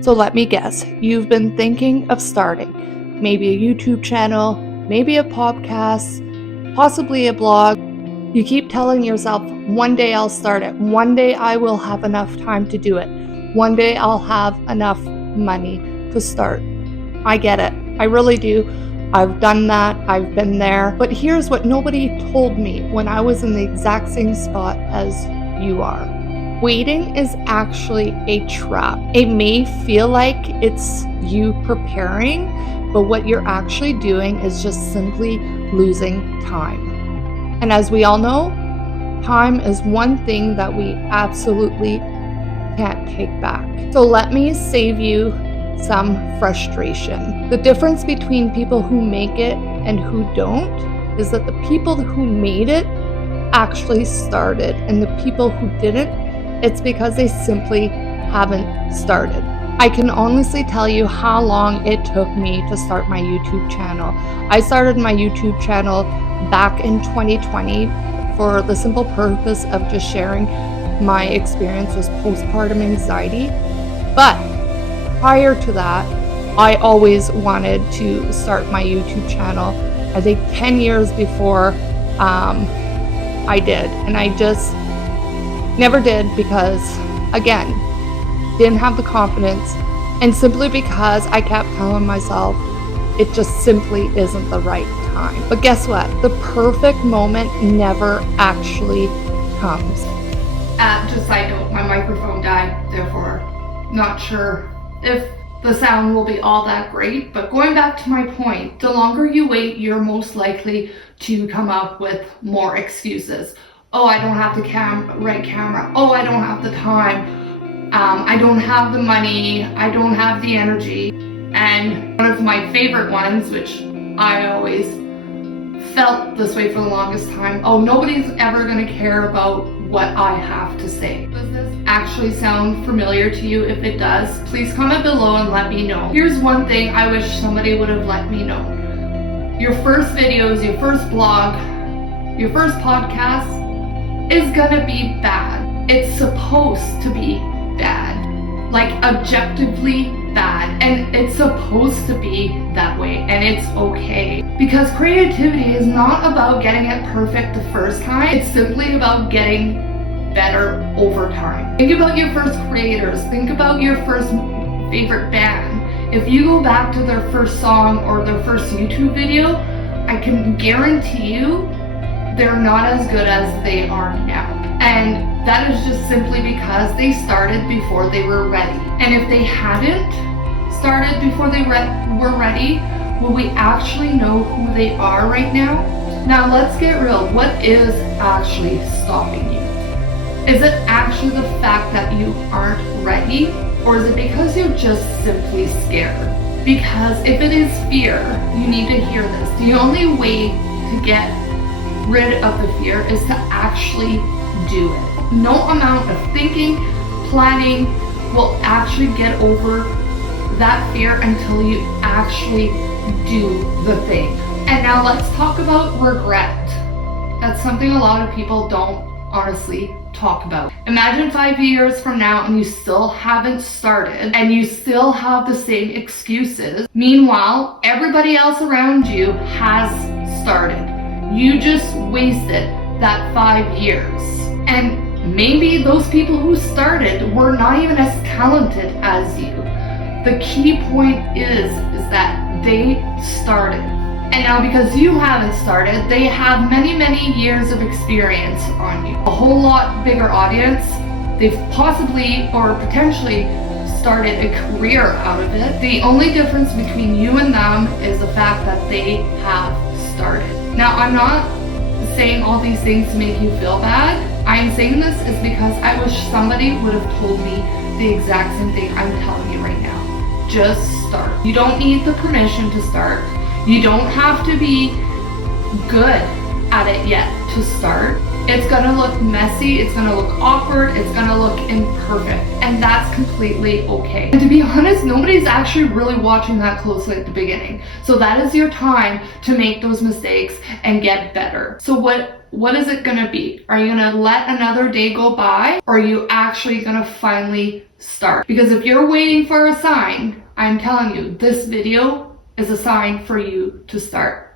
So let me guess, you've been thinking of starting maybe a YouTube channel, maybe a podcast, possibly a blog. You keep telling yourself, one day I'll start it. One day I will have enough time to do it. One day I'll have enough money to start. I get it. I really do. I've done that. I've been there. But here's what nobody told me when I was in the exact same spot as you are. Waiting is actually a trap. It may feel like it's you preparing, but what you're actually doing is just simply losing time. And as we all know, time is one thing that we absolutely can't take back. So let me save you some frustration. The difference between people who make it and who don't is that the people who made it actually started, and the people who didn't, it's because they simply haven't started. I can honestly tell you how long it took me to start my YouTube channel. I started my YouTube channel back in 2020 for the simple purpose of just sharing my experience with postpartum anxiety. But prior to that, I always wanted to start my YouTube channel. I think 10 years before I did. And I just never did because, again, didn't have the confidence, and simply because I kept telling myself it just simply isn't the right time. But guess what? The perfect moment never actually comes. Just side note, my microphone died, therefore not sure if the sound will be all that great. But going back to my point, the longer you wait, you're most likely to come up with more excuses. Oh, I don't have the right camera. Oh, I don't have the time. I don't have the money. I don't have the energy. And one of my favorite ones, which I always felt this way for the longest time, oh, nobody's ever going to care about what I have to say. Does this actually sound familiar to you? If it does, please comment below and let me know. Here's one thing I wish somebody would have let me know. Your first videos, your first blog, your first podcast is gonna be bad. It's supposed to be bad, like objectively bad, and it's supposed to be that way, and it's okay. Because creativity is not about getting it perfect the first time, it's simply about getting better over time. Think about your first creators, think about your first favorite band. If you go back to their first song or their first YouTube video, I can guarantee you they're not as good as they are now. And that is just simply because they started before they were ready. And if they hadn't started before they were ready, will we actually know who they are right now? Now let's get real. What is actually stopping you? Is it actually the fact that you aren't ready? Or is it because you're just simply scared? Because if it is fear, you need to hear this. The only way to get rid of the fear is to actually do it. No amount of thinking, planning will actually get over that fear until you actually do the thing. And now let's talk about regret. That's something a lot of people don't honestly talk about. Imagine 5 years from now and you still haven't started and you still have the same excuses. Meanwhile, everybody else around you has started. You just wasted that 5 years. And maybe those people who started were not even as talented as you. The key point is that they started. And now because you haven't started, they have many, many years of experience on you. A whole lot bigger audience. They've possibly or potentially started a career out of it. The only difference between you and them is the fact that they have started. Now, I'm not saying all these things to make you feel bad. I'm saying this is because I wish somebody would have told me the exact same thing I'm telling you right now. Just start. You don't need the permission to start. You don't have to be good at it yet to start. It's gonna look messy, it's gonna look awkward, it's gonna look imperfect, and that's completely okay. And to be honest, nobody's actually really watching that closely at the beginning. So that is your time to make those mistakes and get better. So what is it gonna be? Are you gonna let another day go by, or are you actually gonna finally start? Because if you're waiting for a sign, I'm telling you, this video is a sign for you to start.